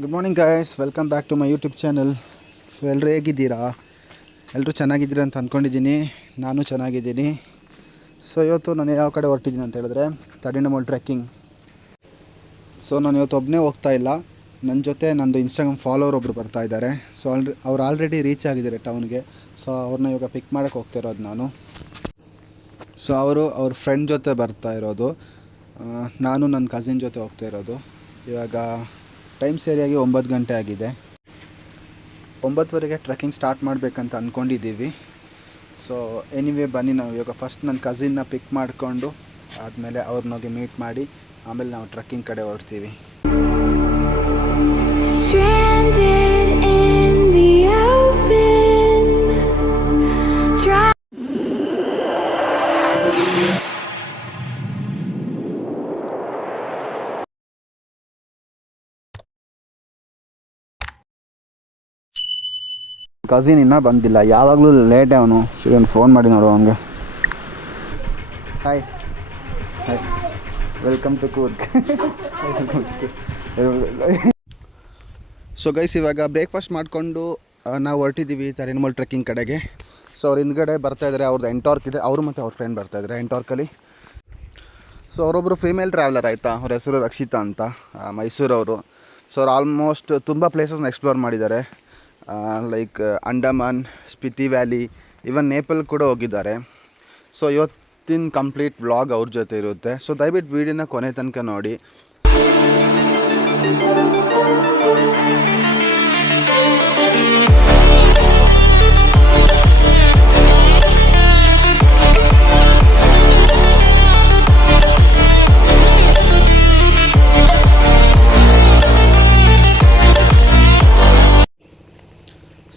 Good morning guys, welcome back to my YouTube channel. So ಎಲ್ಲರೂ ಹೇಗಿದ್ದೀರಾ? ಎಲ್ಲರೂ ಚೆನ್ನಾಗಿದ್ದೀರಾ ಅಂತ ಅಂದ್ಕೊಂಡಿದ್ದೀನಿ. ನಾನು ಚೆನ್ನಾಗಿದ್ದೀನಿ. ಸೊ ಇವತ್ತು ನಾನು ಯಾವ ಕಡೆ ಹೊರಟಿದ್ದೀನಿ ಅಂತ ಹೇಳಿದ್ರೆ ತಡಿಂಡಮೋಲ್ ಟ್ರೆಕ್ಕಿಂಗ್. ಸೊ ನಾನು ಇವತ್ತು ಒಬ್ಬನೇ ಹೋಗ್ತಾ ಇಲ್ಲ, ನನ್ನ ಜೊತೆ ನಂದು ಇನ್ಸ್ಟಾಗ್ರಾಮ್ ಫಾಲೋವರ್ ಒಬ್ಬರು ಬರ್ತಾ ಇದ್ದಾರೆ. ಸೊ ಅವ್ರು ಆಲ್ರೆಡಿ ರೀಚ್ ಆಗಿದ್ದಾರೆ ಟೌನ್ಗೆ. ಸೊ ಅವ್ರನ್ನ ಇವಾಗ ಪಿಕ್ ಮಾಡೋಕ್ಕೆ ಹೋಗ್ತಾ ಇರೋದು ನಾನು. ಸೊ ಅವ್ರ ಫ್ರೆಂಡ್ ಜೊತೆ ಬರ್ತಾ ಇರೋದು, ನಾನು ನನ್ನ ಕಸಿನ್ ಜೊತೆ ಹೋಗ್ತಾ ಇರೋದು. ಇವಾಗ ಟೈಮ್ ಸರಿಯಾಗಿ 9 ಗಂಟೆ ಆಗಿದೆ. 9:15ಗೆ ಟ್ರೆಕ್ಕಿಂಗ್ ಸ್ಟಾರ್ಟ್ ಮಾಡಬೇಕಂತ ಅಂದ್ಕೊಂಡಿದ್ದೀವಿ. ಸೊ ಎನಿವೇ ಬನ್ನಿ, ನಾವು ಇವಾಗ ಫಸ್ಟ್ ನನ್ನ ಕಸಿನ್ನ ಪಿಕ್ ಮಾಡಿಕೊಂಡು ಆದಮೇಲೆ ಅವ್ರನ್ನೋಗಿ ಮೀಟ್ ಮಾಡಿ ಆಮೇಲೆ ನಾವು ಟ್ರೆಕ್ಕಿಂಗ್ ಕಡೆ ಹೊರಡ್ತೀವಿ. ಕಸಿನ್ ಇನ್ನೂ ಬಂದಿಲ್ಲ, ಯಾವಾಗಲೂ ಲೇಟೇ ಅವನು. ಶಿವನ್ ಫೋನ್ ಮಾಡಿ ನೋಡು ಅವನಿಗೆ. Hi hi, welcome to Coorg. So guys, ಇವಾಗ ಬ್ರೇಕ್ಫಾಸ್ಟ್ ಮಾಡಿಕೊಂಡು ನಾವು ಹೊರಟಿದ್ದೀವಿ ತಡಿಂಡಮೋಲ್ ಟ್ರೆಕ್ಕಿಂಗ್ ಕಡೆಗೆ. ಸೊ ಅವ್ರ ಹಿಂದ್ಗಡೆ ಬರ್ತಾಯಿದ್ದಾರೆ, ಅವ್ರದ್ದು ಎಂಟಾರ್ಕ್ ಇದೆ. ಅವರು ಮತ್ತು ಅವ್ರ ಫ್ರೆಂಡ್ ಬರ್ತಾಯಿದ್ದಾರೆ ಎಂಟಾರ್ಕಲ್ಲಿ. ಸೊ ಅವರೊಬ್ಬರು ಫೀಮೇಲ್ ಟ್ರಾವೆಲರ್ ಆಯಿತಾ, ಅವ್ರ ಹೆಸರು ರಕ್ಷಿತಾ ಅಂತ, ಮೈಸೂರವರು. ಸೊ ಅವ್ರು ಆಲ್ಮೋಸ್ಟ್ ತುಂಬ ಪ್ಲೇಸಸ್ನ ಎಕ್ಸ್ಪ್ಲೋರ್ ಮಾಡಿದ್ದಾರೆ. ಲೈಕ್ ಅಂಡಮಾನ್, ಸ್ಪಿತಿ ವ್ಯಾಲಿ, ಇವನ್ ನೇಪಾಲ್ ಕೂಡ ಹೋಗಿದ್ದಾರೆ. ಸೊ ಇವತ್ತಿನ ಕಂಪ್ಲೀಟ್ ವ್ಲಾಗ್ ಅವ್ರ ಜೊತೆ ಇರುತ್ತೆ. ಸೊ ದಯವಿಟ್ಟು ವೀಡಿಯೋನ ಕೊನೆ ತನಕ ನೋಡಿ.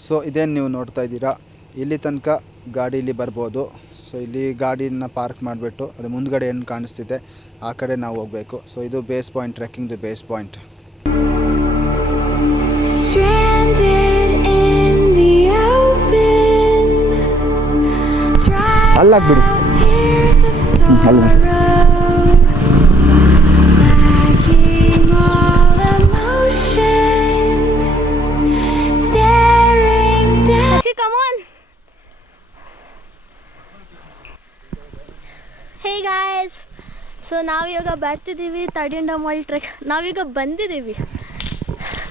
ಸೊ ಇದೇನು ನೀವು ನೋಡ್ತಾ ಇದ್ದೀರಾ, ಇಲ್ಲಿ ತನಕ ಗಾಡೀಲಿ ಬರ್ಬೋದು. ಸೊ ಇಲ್ಲಿ ಗಾಡಿನ ಪಾರ್ಕ್ ಮಾಡಿಬಿಟ್ಟು ಅದು ಮುಂದ್ಗಡೆ ಏನು ಕಾಣಿಸ್ತಿದೆ ಆ ಕಡೆ ನಾವು ಹೋಗಬೇಕು. ಸೊ ಇದು ಬೇಸ್ ಪಾಯಿಂಟ್, ಟ್ರೆಕ್ಕಿಂಗ್ದು ಬೇಸ್ ಪಾಯಿಂಟ್. ಅಲ್ಲಾಗ್ಬಿಡಿ ಅಲ್ಲ. ಹೇ ಗಾಯ್ಸ್, ಸೊ ನಾವೀಗ ಬರ್ತಿದ್ದೀವಿ ತಡಿಂಡಮೋಲ್ ಟ್ರೆಕ್. ನಾವೀಗ ಬಂದಿದ್ದೀವಿ,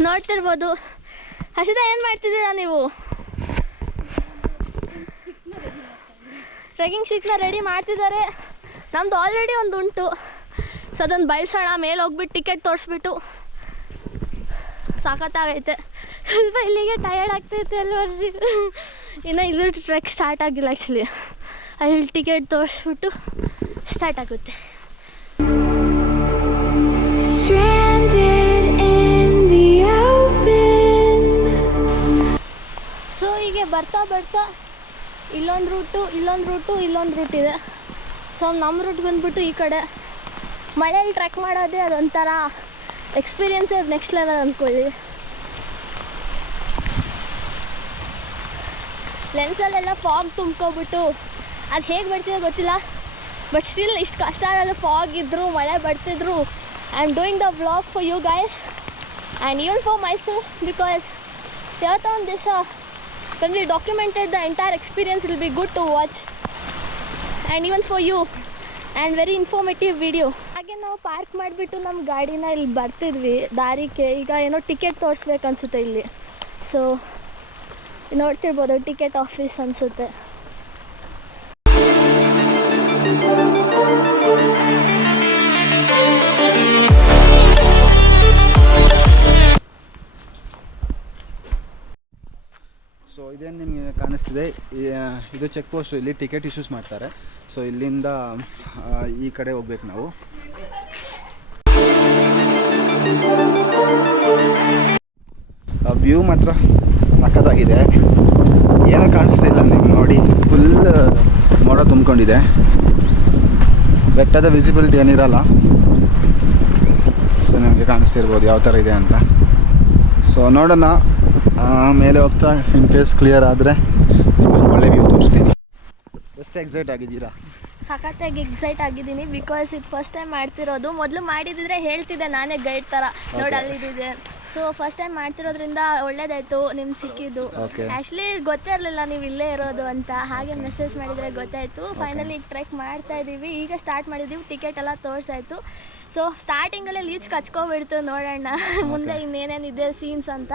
ನೋಡ್ತಿರ್ಬೋದು. ಹರ್ಷಿತಾ, ಏನು ಮಾಡ್ತಿದ್ದೀರಾ ನೀವು? ಟ್ರೆಕ್ಕಿಂಗ್ ಸ್ಟಿಕ್ನ ರೆಡಿ ಮಾಡ್ತಿದ್ದಾರೆ. ನಮ್ಮದು ಆಲ್ರೆಡಿ ಒಂದು ಉಂಟು. ಸೊ ಅದೊಂದು ಬಳಸೋಣ, ಮೇಲೆ ಹೋಗ್ಬಿಟ್ಟು ಟಿಕೆಟ್ ತೋರಿಸ್ಬಿಟ್ಟು. ಸಾಕತ್ತಾಗೈತೆ, ಸ್ವಲ್ಪ ಇಲ್ಲಿಗೆ ಟಯರ್ಡ್ ಆಗ್ತೈತೆ ಅಲ್ವ ವರ್ಷಿ. ಇನ್ನು ಇಲ್ಲಿ ಟ್ರೆಕ್ ಸ್ಟಾರ್ಟ್ ಆಗಿಲ್ಲ ಆ್ಯಕ್ಚುಲಿ. ಅಲ್ಲಿ ಟಿಕೆಟ್ ತೋರಿಸ್ಬಿಟ್ಟು ಸ್ಟಾರ್ಟ್ ಆಗುತ್ತೆ. ಸೊ ಹೀಗೆ ಬರ್ತಾ ಬರ್ತಾ ಇಲ್ಲೊಂದು ರೂಟ್ ಇದೆ. ಸೊ ನಮ್ಮ ರೂಟ್ ಬಂದ್ಬಿಟ್ಟು ಈ ಕಡೆ. ಮಳೆಯಲ್ಲಿ ಟ್ರೆಕ್ ಮಾಡೋದೇ ಅದೊಂಥರ ಎಕ್ಸ್ಪೀರಿಯನ್ಸೇ ನೆಕ್ಸ್ಟ್ ಲೆವೆಲ್ ಅಂದ್ಕೊಳ್ಳಿ. ಲೆನ್ಸಲ್ಲೆಲ್ಲ ಫಾಗ್ ತುಂಬ್ಕೊಬಿಟ್ಟು ಅದು ಹೇಗೆ ಬರ್ತಿದೆ ಗೊತ್ತಿಲ್ಲ, ಬಟ್ ಸ್ಟಿಲ್ ಇಷ್ಟು ಕಷ್ಟ ಆಗೋದು. ಫಾಗ್ ಇದ್ದರು, ಮಳೆ ಬರ್ತಿದ್ರು. I am doing the vlog for you guys and even for myself, because ಯಾವತ್ತೋ ಒಂದು ದಿವಸ when we documented the entire experience, it will be good to watch and even for you, and very informative video. ಹಾಗೆ ನಾವು park ಮಾಡಿಬಿಟ್ಟು ನಮ್ಮ ಗಾಡಿನ ಇಲ್ಲಿ ಬರ್ತಿದ್ವಿ ದಾರಿಗೆ. ಈಗ ಏನೋ ಟಿಕೆಟ್ ತೋರಿಸ್ಬೇಕು ಅನಿಸುತ್ತೆ ಇಲ್ಲಿ. ಸೊ ನೋಡ್ತಿರ್ಬೋದು, ಟಿಕೆಟ್ ಆಫೀಸ್ ಅನಿಸುತ್ತೆ. ಸೊ ಇದೇನು ನಿಮಗೆ ಕಾಣಿಸ್ತಿದೆ, ಇದು ಚೆಕ್ ಪೋಸ್ಟ್. ಇಲ್ಲಿ ಟಿಕೆಟ್ ಇಶ್ಯೂಸ್ ಮಾಡ್ತಾರೆ. ಸೊ ಇಲ್ಲಿಂದ ಈ ಕಡೆ ಹೋಗ್ಬೇಕು ನಾವು. ವ್ಯೂ ಮಾತ್ರ ಸಖತ್ತಾಗಿದೆ. ಏನೋ ಕಾಣಿಸ್ತಿಲ್ಲ ನಿಮ್ಗೆ ನೋಡಿ, ಫುಲ್ ಮೋಡ ತುಂಬಿಕೊಂಡಿದೆ. ಬೆಟ್ಟದ ವಿಸಿಬಿಲಿಟಿ ಏನಿರಲ್ಲ. ಸೊ ನಿಮಗೆ ಕಾಣಿಸ್ತಿರ್ಬೋದು ಯಾವ ಥರ ಇದೆ ಅಂತ. ಸೊ ನೋಡೋಣ, ಮೇಲೆ ಹೋಗ್ತಾ ಇನ್ ಕೇಸ್ ಕ್ಲಿಯರ್ ಆದರೆ ನಿಮಗೆ ಒಳ್ಳೆ ವ್ಯೂ ತೋರಿಸ್ತೀನಿ. ಎಷ್ಟು ಎಕ್ಸೈಟ್ ಆಗಿದ್ದೀರಾ? ಸಖತ್ತಾಗಿ ಎಕ್ಸೈಟ್ ಆಗಿದ್ದೀನಿ ಬಿಕಾಸ್ ಇದು ಫಸ್ಟ್ ಟೈಮ್ ಮಾಡ್ತಿರೋದು. ಮೊದಲು ಮಾಡಿದಿದ್ರೆ ಹೇಳ್ತಿದ್ದೆ ನಾನೇ ಗೈಡ್ ಥರ, ನೋಡಿ ಅಲ್ಲಿದೆ. ಸೊ ಫಸ್ಟ್ ಟೈಮ್ ಮಾಡ್ತಿರೋದ್ರಿಂದ ಒಳ್ಳೇದಾಯಿತು ನಿಮ್ಗೆ ಸಿಕ್ಕಿದ್ದು. Okay. ಆ್ಯಕ್ಚುಲಿ ಗೊತ್ತೇ ಇರಲಿಲ್ಲ ನೀವು ಇಲ್ಲೇ ಇರೋದು ಅಂತ, ಹಾಗೆ ಮೆಸೇಜ್ ಮಾಡಿದರೆ ಗೊತ್ತಾಯಿತು. ಫೈನಲಿ ಈಗ ಟ್ರೆಕ್ ಮಾಡ್ತಾ ಇದ್ದೀವಿ, ಈಗ ಸ್ಟಾರ್ಟ್ ಮಾಡಿದ್ದೀವಿ, ಟಿಕೆಟ್ ಎಲ್ಲ ತೋರಿಸಾಯ್ತು. ಸೊ ಸ್ಟಾರ್ಟಿಂಗಲ್ಲೇ ಲೀಚ್ ಕಚ್ಕೊಬಿಡ್ತು, ನೋಡೋಣ ಮುಂದೆ ಇನ್ನೇನೇನಿದೆ ಸೀನ್ಸ್ ಅಂತ.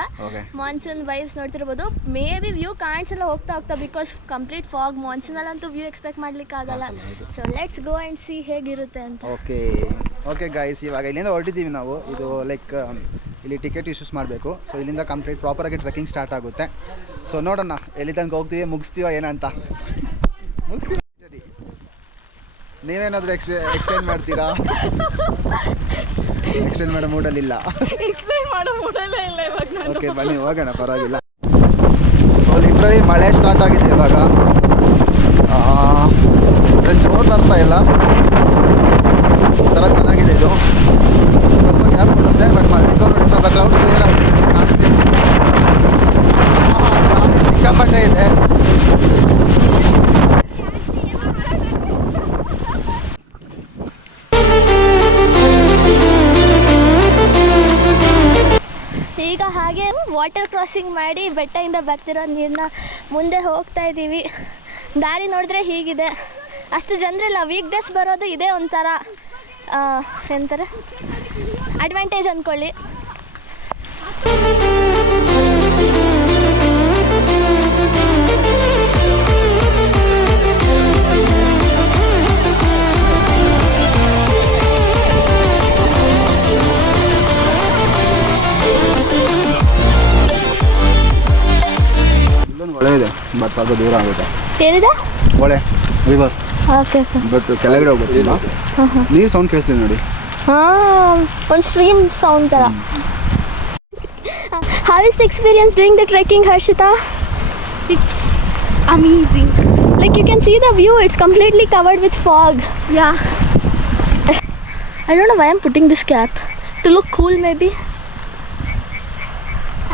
ಮಾನ್ಸೂನ್ ವೈಬ್ಸ್ ನೋಡ್ತಿರ್ಬೋದು. ಮೇ ಬಿ ವ್ಯೂ ಕಾಣಿಸಲ್ಲ ಹೋಗ್ತಾ ಹೋಗ್ತಾ, ಬಿಕಾಸ್ ಕಂಪ್ಲೀಟ್ ಫಾಗ್. ಮಾನ್ಸೂನಲ್ಲಂತೂ ವ್ಯೂ ಎಕ್ಸ್ಪೆಕ್ಟ್ ಮಾಡ್ಲಿಕ್ಕಾಗಲ್ಲ. So let's go and see ಹೇಗಿರುತ್ತೆ ಅಂತ. ಓಕೆ ಗೈಸ್, ಇವಾಗ ಇಲ್ಲಿಂದ ಹೊರಟಿದ್ದೀವಿ ನಾವು. ಇದು ಲೈಕ್ ಇಲ್ಲಿ ಟಿಕೆಟ್ ಇಶ್ಯೂಸ್ ಮಾಡಬೇಕು. ಸೊ ಇಲ್ಲಿಂದ ಕಂಪ್ಲೀಟ್ ಪ್ರಾಪರಾಗಿ ಟ್ರೆಕ್ಕಿಂಗ್ ಸ್ಟಾರ್ಟ್ ಆಗುತ್ತೆ. ಸೊ ನೋಡೋಣ ಎಲ್ಲಿ ತನಕ ಹೋಗ್ತೀವಿ, ಮುಗಿಸ್ತೀವ ಏನಂತ. ಮುಗಿಸ್ತೀವಿ. ನೀವೇನಾದರೂ ಎಕ್ಸ್ಪ್ಲೇನ್ ಮಾಡ್ತೀರಾ? ಎಕ್ಸ್ಪ್ಲೇನ್ ಮಾಡೋ ಮೂಡಲ್ಲಿಲ್ಲ. ಎಕ್ಸ್ಪ್ಲೇನ್ ಮಾಡೋ ಮೂಡಲ್ಲೇ ಇಲ್ಲ ಇವಾಗ ನಾನು. ಓಕೆ ಬನ್ನಿ ಹೋಗೋಣ, ಪರವಾಗಿಲ್ಲ. ಸೊ ಲಿಟ್ರಲಿ ಮಳೆ ಸ್ಟಾರ್ಟ್ ಆಗಿದೆ ಇವಾಗ. ಜೋರು ತರ್ತಾ ಇಲ್ಲ, ಒಂಥರ ಚೆನ್ನಾಗಿದೆ ಇದು. ಸ್ವಲ್ಪ ಗ್ಯಾಪ್ ಕೊಡುತ್ತೆ, ಬಟ್ ನೋಡಿ ಸ್ವಲ್ಪ ಕ್ಲೌಡ್ಸ್ ಕ್ಲಿಯರ್ ಆಗುತ್ತೆ, ಕಾಣಿಸ್ತೀವಿ. ಗಾಳಿ ಸಿಕ್ಕಾಪಟ್ಟೆ ಇದೆ. ಈಗ ಹಾಗೆ ವಾಟರ್ ಕ್ರಾಸಿಂಗ್ ಮಾಡಿ ಬೆಟ್ಟದಿಂದ ಬರ್ತಿರೋ ನೀರನ್ನ ಮುಂದೆ ಹೋಗ್ತಾ ಇದ್ದೀವಿ. ದಾರಿ ನೋಡಿದ್ರೆ ಹೀಗಿದೆ, ಅಷ್ಟು ಜನರಿಲ್ಲ. ವೀಕ್ ಡೇಸ್ ಬರೋದು ಇದೇ ಒಂಥರ ಎಂತಾರೆ ಅಡ್ವಾಂಟೇಜ್ ಅಂದ್ಕೊಳ್ಳಿ. ಹೊಳೆ ಇದೆ, ಬಟ್ ಅದು ದೂರ ಆಗುತ್ತೆ. ಏನಿದೆ? ಹೊಳೆ, ರಿವರ್. ಓಕೆ ಬಟ್ ಕೆಳಗಡೆ ಹೋಗ್ಬಿಟ್ಟಿಲ್ಲ. ನೀರು ಸೌಂಡ್ ಕೇಳಿಸ್ತೀವಿ ನೋಡಿ. ಒಂದು ಸ್ಟ್ರೀಮ್ ಸೌಂಡ್ ಥರ. How is the experience doing the trekking, Harshita? It's amazing. Like you can see the view, it's completely covered with fog. Yeah. I don't know why I'm putting this cap. To look cool maybe.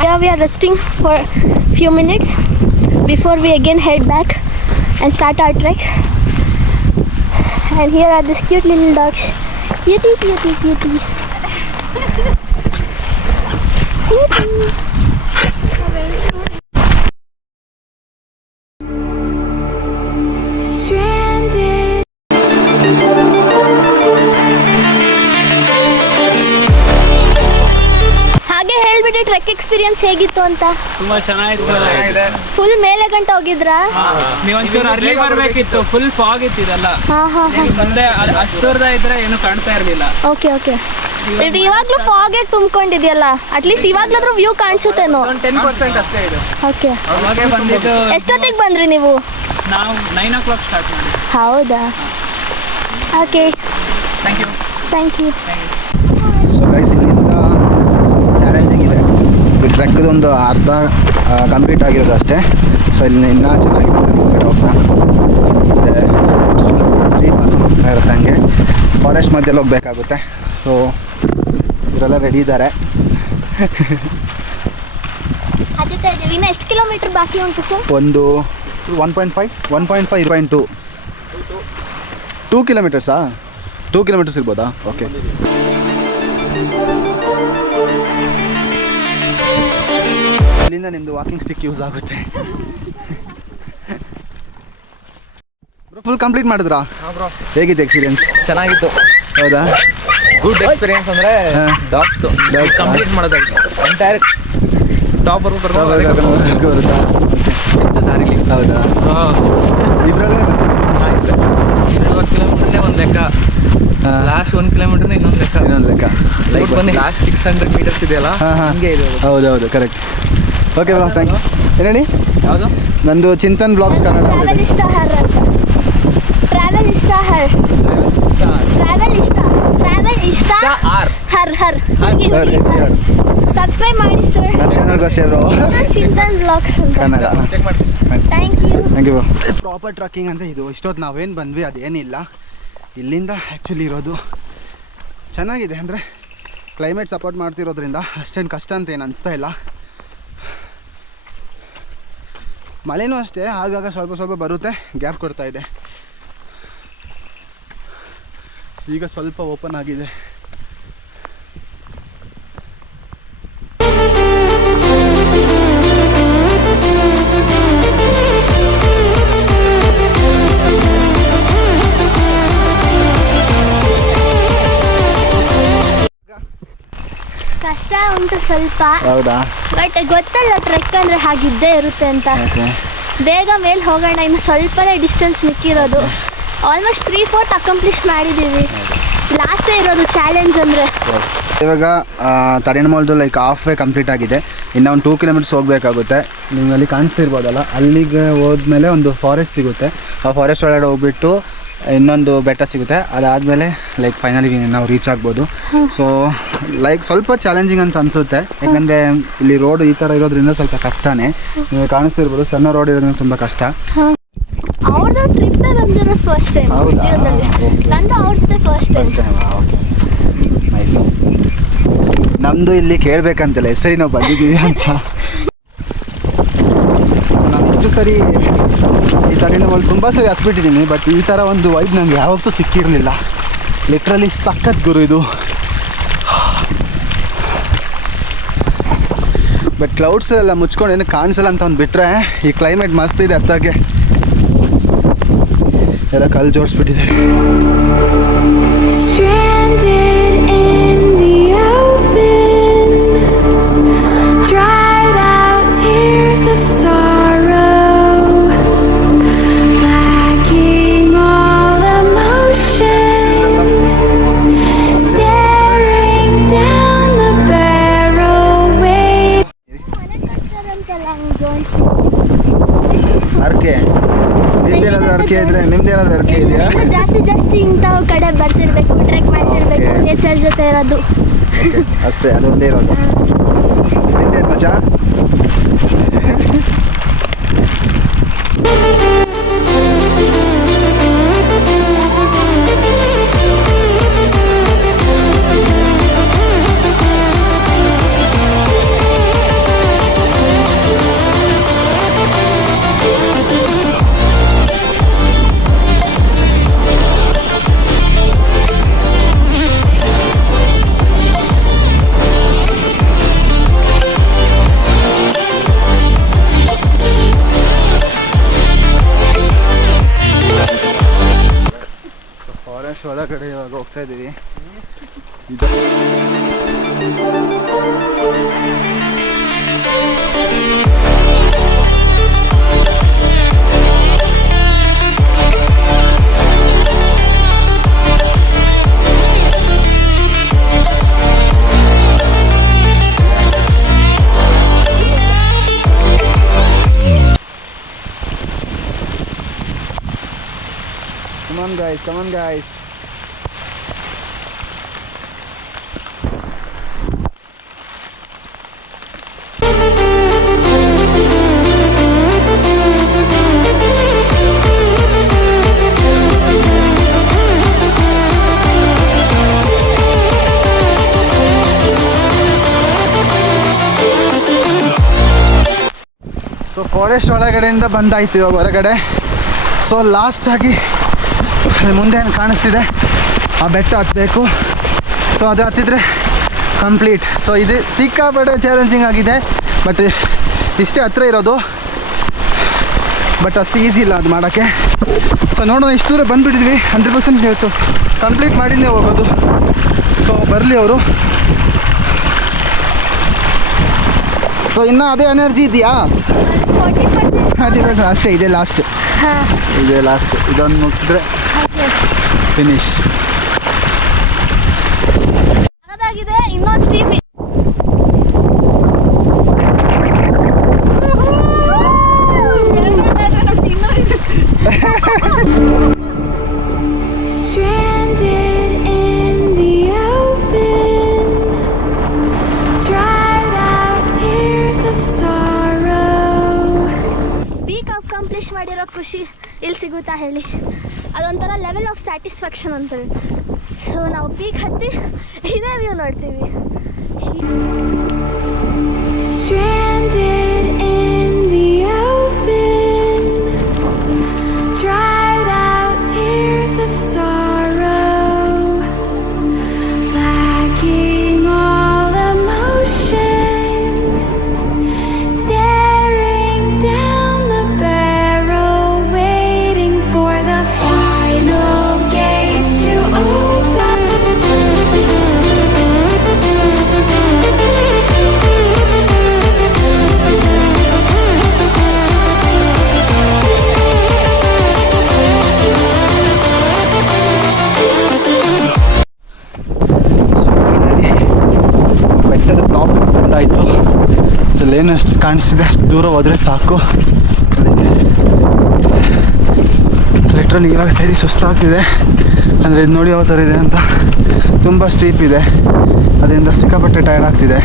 Yeah, we are resting for few minutes before we again head back and start our trek. And here are these cute little dogs. Cutie, cutie, cutie. Cutie. ಹಾಗೆ ಹೇಳ್ಬಿಡಿ trek experience ಹೇಗಿತ್ತು ಅಂತ. ತುಂಬಾ ಚೆನ್ನಾಗಿತ್ತು. Full ಮೇಲೆ ಗಂಟ ಹೋಗಿದ್ರಾ? ನೀವೊಂಚೂರು early ಬರ್ಬೇಕಿತ್ತು, full fog ಇತ್ತಿದಲ್ಲ. ಮುಂದೆ ಅಷ್ಟು ದೂರದ ಇದ್ರೆ ಏನು ಕಾಣ್ತಾ ಇರ್ಲಿಲ್ಲ. Okay okay. ಇವಾಗ್ಲೂ ಫಾಗೆ ತುಂಬಿಕೊಂಡಿದ್ಯಲ್ಲ, ಅಟ್ಲೀಸ್ಟ್ ಇವಾಗ್ಲಾದ್ರೂ ವ್ಯೂ ಕಾಣಿಸುತ್ತೇನೋ. 10% ಅಷ್ಟೇ ಇದೆ. ಓಕೆ. ಅವಾಗೆ ಬಂದಿದ್ದು. ಎಷ್ಟೊತ್ತಿಗೆ ಬಂದ್ರಿ ನೀವು? ನಾವು 9 o'clock ಸ್ಟಾರ್ಟ್ ಮಾಡಿ. ಹೌದಾ? Okay, thank you. Thank you. So guys, ಇಲ್ಲಿಂದ ಚಾಲೆಂಜಿಂಗ್ ಇದೆ. ಈ ಟ್ರೆಕ್ದು ಒಂದು ಅರ್ಧ ಕಂಪ್ಲೀಟ್ ಆಗಿರೋದು ಅಷ್ಟೇ. ಸೊ ಇಲ್ಲಿ ಇನ್ನೂ ಚೆನ್ನಾಗಿರುತ್ತೆ ಮುಂದೆ ಹೋಗ್ತಾ. ಸ್ಟ್ರೀಮ್ ಹಾಕೊಂಡು ಹೋಗ್ತಾ ಇರುತ್ತೆ, ಹಂಗೆ ಫಾರೆಸ್ಟ್ ಮಧ್ಯೆಲ್ಲಿ ಹೋಗ್ಬೇಕಾಗುತ್ತೆ. ಸೊ ಇವರೆಲ್ಲ ರೆಡಿ ಇದ್ದಾರೆ. ಇನ್ನು ಎಷ್ಟು ಕಿಲೋಮೀಟರ್ ಬಾಕಿ ಉಂಟು ಸರ್? ಒಂದು 1.5 1.2 2 ಕಿಲೋಮೀಟರ್ಸಾ? 2 ಕಿಲೋಮೀಟರ್ಸ್ ಇರ್ಬೋದಾ? ಓಕೆ. ಇಲ್ಲಿಂದ ನಿಮ್ಮದು ವಾಕಿಂಗ್ ಸ್ಟಿಕ್ ಯೂಸ್ ಆಗುತ್ತೆ. ಫುಲ್ ಕಂಪ್ಲೀಟ್ ಮಾಡಿದ್ರಾ? ಹೇಗಿತ್ತು ಎಕ್ಸ್ಪೀರಿಯನ್ಸ್? ಚೆನ್ನಾಗಿತ್ತು. ಹೌದಾ? ಗುಡ್ ಎಕ್ಸ್ಪೀರಿಯನ್ಸ್ ಅಂದರೆ ಡಾಗ್ಸ್ದು ಕಂಪ್ಲೀಟ್ ಮಾಡೋದಾಗಿತ್ತು. ಎಂಟೈರ್ ಟಾಪ್ ಬರುತ್ತಾ? ದಾರಿಲಿ. ಹೌದಾ? ಇಬ್ಬರಲ್ಲೇ 2 ಕಿಲೋಮೀಟರ್ನೇ ಒಂದು ಲೆಕ್ಕ, ಲಾಸ್ಟ್ 1 ಕಿಲೋಮೀಟರ್ನೇ ಇನ್ನೊಂದು ಲೆಕ್ಕ. ಲೈಕ್ ಬನ್ನಿ, ಲಾಸ್ಟ್ 600 ಮೀಟರ್ಸ್ ಇದೆಯಲ್ಲ, ಹಂಗೆ ಇದೆ. ಹೌದೌದು, correct. Okay bro, thank you. ಏನು ಹೇಳಿ? ಯಾವುದು? ನಂದು ಚಿಂತನ್ ಬ್ಲಾಗ್ಸ್ ಕನ್ನಡ ಅಂತ ಇದೆ. ಟ್ರಾವೆಲ್ ಇಷ್ಟ ಸಬ್ಸ್ಕ್ರೈಬ್ ಮಾಡಿ ಸರ್. ನನ್ನ ಚಾನಲ್ಗೆ ಅಷ್ಟೇ ಬ್ರೋ, ಚಿಂತನ್ ಬ್ಲಾಗ್ಸ್ ಅಂತ ಕನ್ನಡ. ಚೆಕ್ ಮಾಡ್ತೀನಿ. Thank you. Thank you bro. Proper trekking ಅಂತ ಇದು. ಇಷ್ಟೊತ್ತು ನಾವೇನು ಬಂದ್ವಿ ಅದೇನಿಲ್ಲ. ಇಲ್ಲಿಂದ ಆ್ಯಕ್ಚುಲಿ ಇರೋದು ಚೆನ್ನಾಗಿದೆ. ಅಂದರೆ ಕ್ಲೈಮೇಟ್ ಸಪೋರ್ಟ್ ಮಾಡ್ತಿರೋದ್ರಿಂದ ಅಷ್ಟೇನು ಕಷ್ಟ ಅಂತ ಏನು ಅನಿಸ್ತಾ ಇಲ್ಲ. ಮಳೆನೂ ಅಷ್ಟೇ ಆಗಾಗ ಸ್ವಲ್ಪ ಸ್ವಲ್ಪ ಬರುತ್ತೆ, ಗ್ಯಾಪ್ ಕೊಡ್ತಾ ಇದೆ. ಈಗ ಸ್ವಲ್ಪ ಓಪನ್ ಆಗಿದೆ. ಕಷ್ಟ ಉಂಟು ಸ್ವಲ್ಪ, ಹೌದಾ? ಬಟ್ ಗೊತ್ತಲ್ಲ ಟ್ರೆಕ್ ಅಂದರೆ ಹಾಗಿದ್ದೇ ಇರುತ್ತೆ ಅಂತ. ಓಕೆ. ಬೇಗ ಮೇಲೆ ಹೋಗೋಣ, ಇನ್ನು ಸ್ವಲ್ಪನೇ ಡಿಸ್ಟೆನ್ಸ್ ಮಿಕ್ಕಿರೋದು. ಆಲ್ಮೋಸ್ಟ್ 3/4 ಅಕಂಪ್ಲಿಷ್ ಮಾಡಿದ್ದೀವಿ. ಲಾಸ್ಟೇ ಇರೋದು ಚಾಲೆಂಜ್ ಅಂದರೆ. ಇವಾಗ ತಡೆನಮೋಲ್ದು ಲೈಕ್ ಹಾಫ್ ವೇ ಕಂಪ್ಲೀಟ್ ಆಗಿದೆ. ಇನ್ನು ಒಂದು 2 ಕಿಲೋಮೀಟರ್ಸ್ ಹೋಗಬೇಕಾಗುತ್ತೆ. ನಿಮ್ಗೆ ಅಲ್ಲಿ ಕಾಣಿಸ್ತಿರ್ಬೋದಲ್ಲ, ಅಲ್ಲಿಗೆ ಹೋದ್ಮೇಲೆ ಒಂದು ಫಾರೆಸ್ಟ್ ಸಿಗುತ್ತೆ. ಆ ಫಾರೆಸ್ಟ್ ಒಳಗಡೆ ಹೋಗ್ಬಿಟ್ಟು ಇನ್ನೊಂದು ಬೆಟ್ಟ ಸಿಗುತ್ತೆ. ಅದಾದಮೇಲೆ ಲೈಕ್ ಫೈನಲಿ ನಾವು ರೀಚ್ ಆಗ್ಬೋದು. ಸೊ ಲೈಕ್ ಸ್ವಲ್ಪ ಚಾಲೆಂಜಿಂಗ್ ಅಂತ ಅನಿಸುತ್ತೆ, ಯಾಕಂದರೆ ಇಲ್ಲಿ ರೋಡ್ ಈ ಥರ ಇರೋದ್ರಿಂದ ಸ್ವಲ್ಪ ಕಷ್ಟನೇ. ನೀವು ಕಾಣಿಸ್ತಿರ್ಬೋದು, ಸಣ್ಣ ರೋಡ್ ಇರೋದ್ರಿಂದ ತುಂಬ ಕಷ್ಟ. ಅವ್ರದ್ದು ಟ್ರಿಪ್ಪೇ ಬಂದಿರೋ ಫಸ್ಟ್ ಟೈಮ್ ಜೀವನದಲ್ಲಿ. ನಂದು ಅವ್ರ ಜೊತೆ ಫಸ್ಟ್ ಟೈಮ್. Okay, nice. ನಮ್ಮದು ಇಲ್ಲಿ ಕೇಳಬೇಕಂತಲ್ಲ ಸರಿ ನಾವು ಬಂದಿದ್ದೀವಿ ಅಂತ. ನಾನು ಇಷ್ಟು ಸರಿ ಈ ತಲೆನೋವಲ್ಲಿ ತುಂಬ ಸರಿ ಹತ್ಬಿಟ್ಟಿದ್ದೀನಿ, ಬಟ್ ಈ ಥರ ಒಂದು ವೈಬ್ ನನಗೆ ಯಾವತ್ತೂ ಸಿಕ್ಕಿರಲಿಲ್ಲ. ಲಿಟ್ರಲಿ ಸಖತ್ ಗುರು ಇದು. ಬಟ್ ಕ್ಲೌಡ್ಸ್ ಎಲ್ಲ ಮುಚ್ಕೊಂಡು ಏನು ಕಾಣಿಸಲ್ಲ ಅಂತ ಒಂದು ಬಿಟ್ಟರೆ ಈ ಕ್ಲೈಮೇಟ್ ಮಸ್ತ್ ಇದೆ. ಹತ್ತಾಗೆ ಎಲ್ಲ ಕಲ್ಲು ಜೋಡಿಸ್ಬಿಟ್ಟಿದ್ದಾರೆ. Stranded in the open, dried out tears of sorrow, lacking all emotion, staring down the barrel, waiting. ಅರ್ಕೆ ನಿಮ್ದೇನಾದ್ರು ಅರ್ಕೆ ಇದ್ರೆ, ನಿಮ್ದೇನಾದ್ರು ಅರ್ಕೆ ಇದೆಯಾ? ಜಾಸ್ತಿ ಇಂಥವು ಕಡೆ ಬರ್ತಿರ್ಬೇಕು, ಟ್ರೆಕ್ ಮಾಡ್ತಿರ್ಬೇಕು, Okay. ನೇಚರ್ ಜೊತೆ ಇರೋದು. ಅಷ್ಟೇ, ಅದೊಂದೇ ಇರೋದು. ನಿಂದೇನು ಮಜಾ? ಫಾರೆಸ್ಟ್ ಒಳಗಡೆ ಇವಾಗ ಹೋಗ್ತಾ ಇದ್ದೀವಿ. Come on guys. So forest ಒಳಗಡೆಯಿಂದ ಬಂದಾಯ್ತು ಇವಾಗ ಹೊರಗಡೆ. ಸೊ ಲಾಸ್ಟಾಗಿ ಮುಂದೆ ಏನು ಕಾಣಿಸ್ತಿದೆ ಆ ಬೆಟ್ಟ ಹತ್ತಬೇಕು. ಸೊ ಅದು ಹತ್ತಿದ್ರೆ ಕಂಪ್ಲೀಟ್. ಸೊ ಇದು ಸಿಕ್ಕಾಪಟ್ಟೆ ಚಾಲೆಂಜಿಂಗ್ ಆಗಿದೆ, ಬಟ್ ಇಷ್ಟೇ ಹತ್ರ ಇರೋದು, ಬಟ್ ಅಷ್ಟು ಈಸಿ ಇಲ್ಲ ಅದು ಮಾಡೋಕ್ಕೆ. ಸೊ ನೋಡೋಣ, ಇಷ್ಟು ದೂರ ಬಂದುಬಿಟ್ಟಿದ್ವಿ. 100% ಇವತ್ತು ಕಂಪ್ಲೀಟ್ ಮಾಡಿನೇ ಹೋಗೋದು. ಸೊ ಬರಲಿ ಅವರು. ಸೊ ಇನ್ನೂ ಅದೇ ಎನರ್ಜಿ ಇದೆಯಾ? 40% ಅಷ್ಟೇ. ಇದೆ ಲಾಸ್ಟ್, ಇದೆ ಲಾಸ್ಟ್. ಇದೊಂದು ಮುಗಿಸಿದ್ರೆ ಫಿನಿಶ್. ಅದಾಗಿದೆ ಇನ್ನೊಂದು steep. Stranded in the open, dried out tears of sorrow. Peak accomplish ಮಾಡಿರೋ ಖುಷಿ ಇಲ್ಲಿ ಸಿಗುತ್ತಾ ಹೇಳಿ? ಅದೊಂಥರ ಲೆವೆಲ್ ಆಫ್ ಸ್ಯಾಟಿಸ್ಫ್ಯಾಕ್ಷನ್ ಅಂತಾರೆ. ಸೊ ನಾವು ಪೀಕ್ ಹತ್ತಿ ಇದೇ ವ್ಯೂ ನೋಡ್ತೀವಿ. Stranded in the open, dried out tears of sorrow, lacking all emotion, staring down the barrel, waiting for the final gates to open. ಆಯಿತು. ಸೊ ಲೇನ್ ಅಷ್ಟು ಕಾಣಿಸ್ತಿದೆ, ಅಷ್ಟು ದೂರ ಹೋದರೆ ಸಾಕು. ಲಿಟ್ರಲಿ ಇವಾಗ ಸರಿ ಸುಸ್ತಾಗ್ತಿದೆ. ಅಂದರೆ ಇದು ನೋಡಿ ಯಾವ ಥರ ಇದೆ ಅಂತ. ತುಂಬ ಸ್ಟೀಪ್ ಇದೆ, ಅದರಿಂದ ಸಿಕ್ಕಾಪಟ್ಟೆ ಟಯರ್ಡ್ ಆಗ್ತಿದೆ.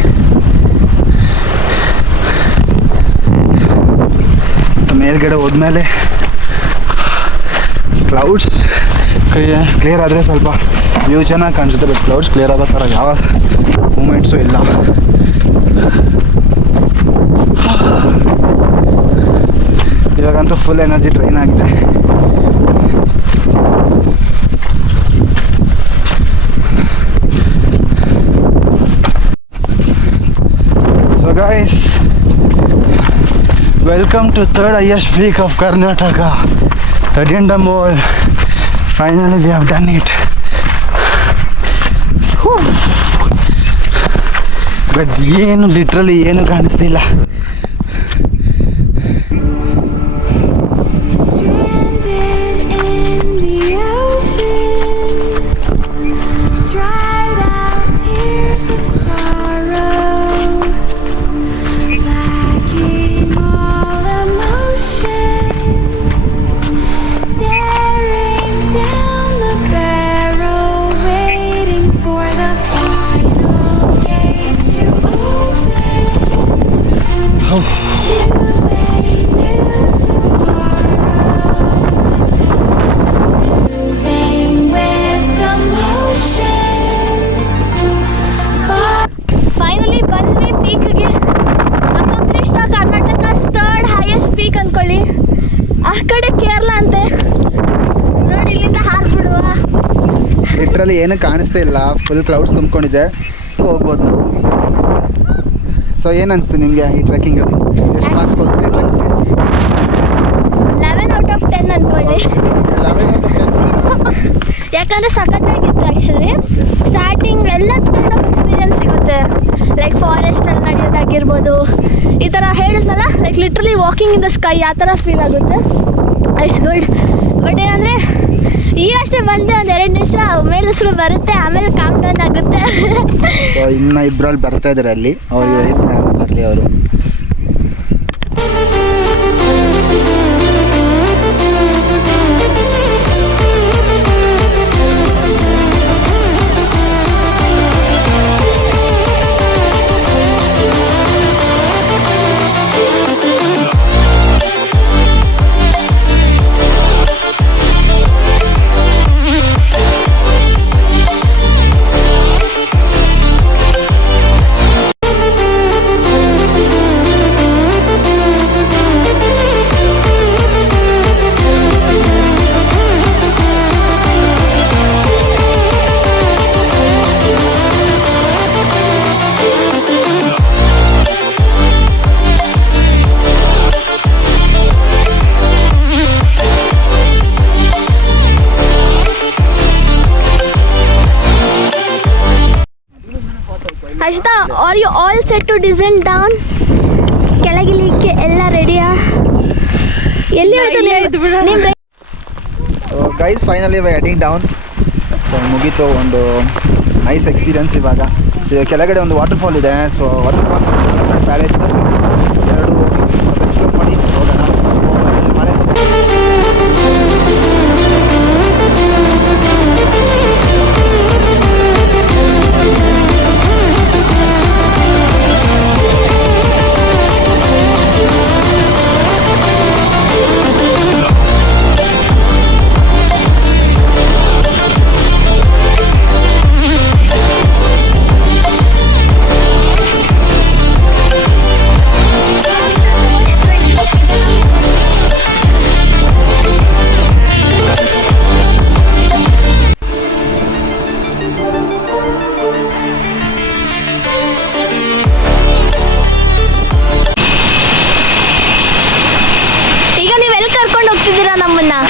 ಮೇಲ್ಗಡೆ ಹೋದ್ಮೇಲೆ ಕ್ಲೌಡ್ಸ್ ಕ್ಲಿಯರ್ ಆದರೆ ಸ್ವಲ್ಪ ವ್ಯೂ ಚೆನ್ನಾಗಿ ಕಾಣಿಸುತ್ತೆ. ಬಟ್ ಕ್ಲೌಡ್ಸ್ ಕ್ಲಿಯರ್ ಆಗೋ ಥರ ಯಾವ ಮೂಮೆಂಟ್ಸು ಇಲ್ಲ. ಇವಾಗಂತೂ ಫುಲ್ ಎನರ್ಜಿ ಡ್ರೈನ್ ಆಗಿದೆ. So guys, welcome to third highest peak of Karnataka, Tadindamol. Finally we have done it. But ಏನು ಲಿಟ್ರಲಿ ಏನು ಕಾಣಿಸ್ತಿಲ್ಲ. Stranded in the open, dried out tears of sorrow, lacking all emotion, staring down the barrel, waiting for the final gates to open, to a new tomorrow, moving with the motion, finally ಬಂದ್ವಿ ಪೀಕ್ಗೆ. Accomplish the Karnataka's third highest peak ಅಂದ್ಕೊಳ್ಳಿ. ಆ ಕಡೆ ಕೇರಳ ಅಂತೆ. ನೋಡಿ ಇಲ್ಲಿಂದ ಹಾರ್ಬಿಡುವ. Literally ಏನು ಕಾಣಿಸ್ತಾ ಇಲ್ಲ, ಫುಲ್ ಕ್ಲೌಡ್ಸ್ ತುಂಬ್ಕೊಂಡಿದೆ. ಹೋಗ್ಬೋದು ನಾವು. ಸೊ ಏನು ಅನಿಸ್ತು ನಿಮಗೆ ಈ ಟ್ರೆಕ್ಕಿಂಗ್? ಎಷ್ಟು ಮಾರ್ಕ್ಸ್ ಕೊಡ್ತೀರಿ ಟ್ರೆಕ್ಕಿಂಗ್? 11 out of 10 ಅಂದ್ಕೊಳ್ಳಿ. ಯಾಕಂದರೆ ಸಖತ್ತಾಗಿತ್ತು ಆ್ಯಕ್ಚುಲಿ. ಸ್ಟಾರ್ಟಿಂಗ್ ಎಲ್ಲ ಕೈಂಡ್ ಆಫ್ ಎಕ್ಸ್ಪೀರಿಯನ್ಸ್ ಸಿಗುತ್ತೆ. ಲೈಕ್ ಫಾರೆಸ್ಟಲ್ಲಿ ನಡೆಯೋದಾಗಿರ್ಬೋದು. ಈ ಥರ ಹೇಳಿದ್ನಲ್ಲ, like literally walking in the sky ಆ ಥರ ಫೀಲ್ ಆಗುತ್ತೆ. It's good. ಬಟ್ ಏನಂದರೆ ಈಗಷ್ಟೇ ಬಂದೆ, ಒಂದು 2 ನಿಮಿಷ ಮೇಲೆಸರು ಬರುತ್ತೆ, ಆಮೇಲೆ ಕಾಮ್ ಡೌನ್ ಆಗುತ್ತೆ. ಸೊ ಇನ್ನು ಇಬ್ಬರಲ್ಲಿ ಬರ್ತಾ ಇದ್ದಾರೆ ಅಲ್ಲಿ, ಅವ್ರಿಗೆ ವೆಯ್ಟ್ ಮಾಡೋಣ, ಬರಲಿ ಅವರು. Arshita, are you all set to descend down? ಕೆಳಗಿಲಿಕ್ಕೆ ಎಲ್ಲ ರೆಡಿಯಾ? ಎಲ್ಲಿ ಹೋಯ್ತು ನಿಮ್ಮ? So guys, finally we heading down. So ಮುಗೀತು, ಒಂದು ನೈಸ್ ಎಕ್ಸ್ಪೀರಿಯನ್ಸ್ ಇವಾಗ. ಸೊ ಕೆಳಗಡೆ ಒಂದು ವಾಟರ್ ಫಾಲ್ ಇದೆ. ಸೊ ವಾಟರ್ ಫಾಲ್ ಪ್ಯಾಲೇಸ್ ಎರಡು ಸ್ವಲ್ಪ ಎಕ್ಸ್ಪ್ಲೋರ್ ಮಾಡಿ ಹೋಗೋಣ. ಮಳೆ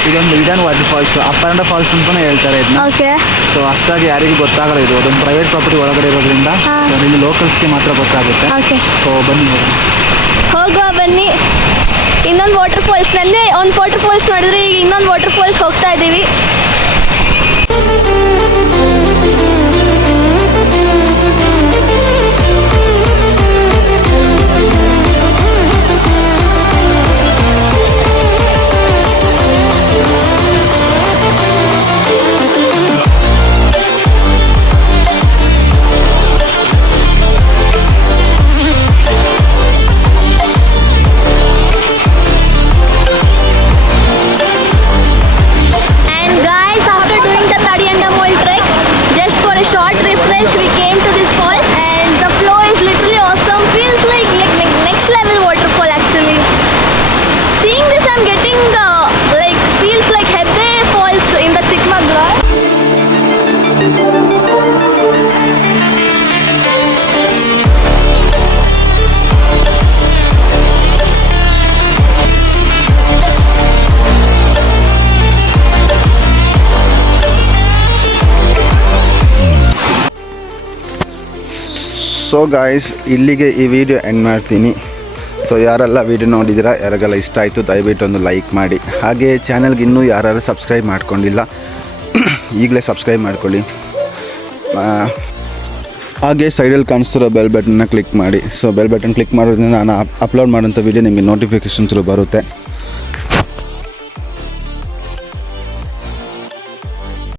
ಇದೊಂದು ಈಡನ್ ವಾಟರ್ ಫಾಲ್ಸ್, ಅಪ್ಪರಂಡ ಫಾಲ್ಸ್ ಅಂತಲೇ ಹೇಳ್ತಾರೆ ಇದನ್ನ. ಓಕೆ. ಸೊ ಅಷ್ಟಾಗಿ ಯಾರಿಗೂ ಗೊತ್ತಾಗಲ್ಲ, ಇದು ಅದೊಂದು ಪ್ರೈವೇಟ್ ಪ್ರಾಪರ್ಟಿ ಒಳಗಡೆ ಇರೋದ್ರಿಂದ ಇಲ್ಲಿ ಲೋಕಲ್ಸ್ಗೆ ಮಾತ್ರ ಗೊತ್ತಾಗುತ್ತೆ. ಓಕೆ. ಸೊ ಬನ್ನಿ ಹೋಗುವ, ಬನ್ನಿ. ಇನ್ನೊಂದು ವಾಟರ್ ಫಾಲ್ಸ್, ನನ್ನೇ ಒಂದು ವಾಟರ್ ಫಾಲ್ಸ್ ನೋಡಿದ್ರೆ ಈಗ ಇನ್ನೊಂದು ವಾಟರ್ ಫಾಲ್ಸ್ ಹೋಗ್ತಾ ಇದ್ದೀವಿ. ಸೊ ಗಾಯ್ಸ್, ಇಲ್ಲಿಗೆ ಈ ವಿಡಿಯೋ ಎಂಡ್ ಮಾಡ್ತೀನಿ. ಸೊ ಯಾರೆಲ್ಲ ವಿಡಿಯೋ ನೋಡಿದ್ದೀರಾ, ಯಾರಿಗೆಲ್ಲ ಇಷ್ಟ ಆಯಿತು ದಯವಿಟ್ಟು ಒಂದು ಲೈಕ್ ಮಾಡಿ. ಹಾಗೆ ಚಾನಲ್ಗೆ ಇನ್ನೂ ಯಾರು ಸಬ್ಸ್ಕ್ರೈಬ್ ಮಾಡ್ಕೊಂಡಿಲ್ಲ ಈಗಲೇ ಸಬ್ಸ್ಕ್ರೈಬ್ ಮಾಡ್ಕೊಳ್ಳಿ. ಹಾಗೆ ಸೈಡಲ್ಲಿ ಕಾಣಿಸ್ತಿರೋ ಬೆಲ್ ಬಟನ್ನ ಕ್ಲಿಕ್ ಮಾಡಿ. ಸೊ ಬೆಲ್ ಬಟನ್ ಕ್ಲಿಕ್ ಮಾಡೋದ್ರಿಂದ ನಾನು ಅಪ್ಲೋಡ್ ಮಾಡೋಂಥ ವಿಡಿಯೋ ನಿಮಗೆ ನೋಟಿಫಿಕೇಷನ್ ಥ್ರೂ ಬರುತ್ತೆ.